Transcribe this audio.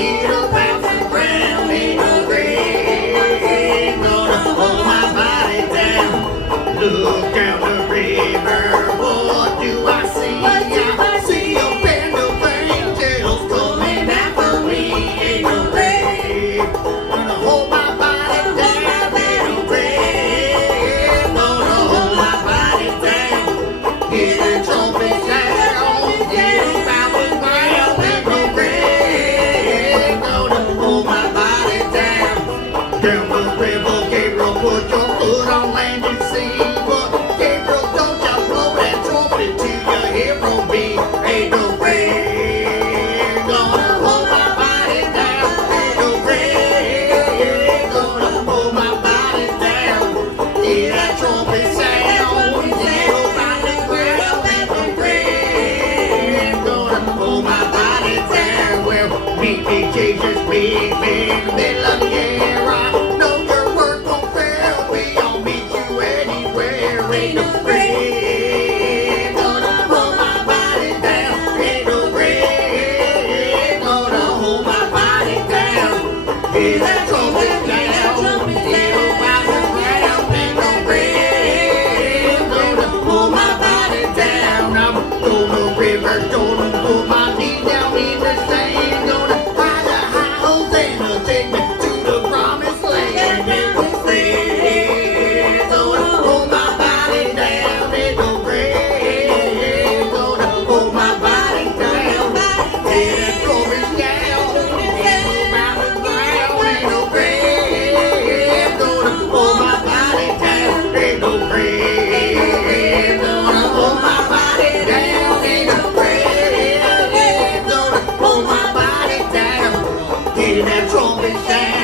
it'll bounce around, ain't no grave gonna hold my body down. Look down the river, what do I see? I see a band of angels coming after me. Ain't no grave gonna hold my body down. Ain't no grave gonna hold my body down. Hear the trumpet sound, it'll bounce around. Ain't no grave gonna hold my body down. Down the river, Gabriel, put your foot on land and sea. But Gabriel, don't you blow that trumpet till you hear from me. Ain't no grave gonna hold my body down. Ain't no grave gonna hold my body down. Hear that trumpet sound, it'll bounce the ground. Ain't no grave gonna hold my body down. Well, meet me, Jesus, meet me in the middle of the air. I know your word won't fail me. I'll meet you anywhere. Ain't no grave gonna hold my body down. Ain't no grave gonna hold my body down. Hear that trumpet sound, it'll bounce the ground. Ain't no grave gonna hold my body down. I'm gonna river, gonna put my knee down in the sand. Gonna ride the high Hosanna, take me to the promised land. Ain't no grave gonna hold my body down. Ain't no grave gonna hold my body down. Hear that trumpet sound, it'll bounce the ground. Ain't no grave gonna hold my body down. Ain't no grave gonna hold my body down. Ain't no grave gonna hold my body down. Hear that trumpet sound.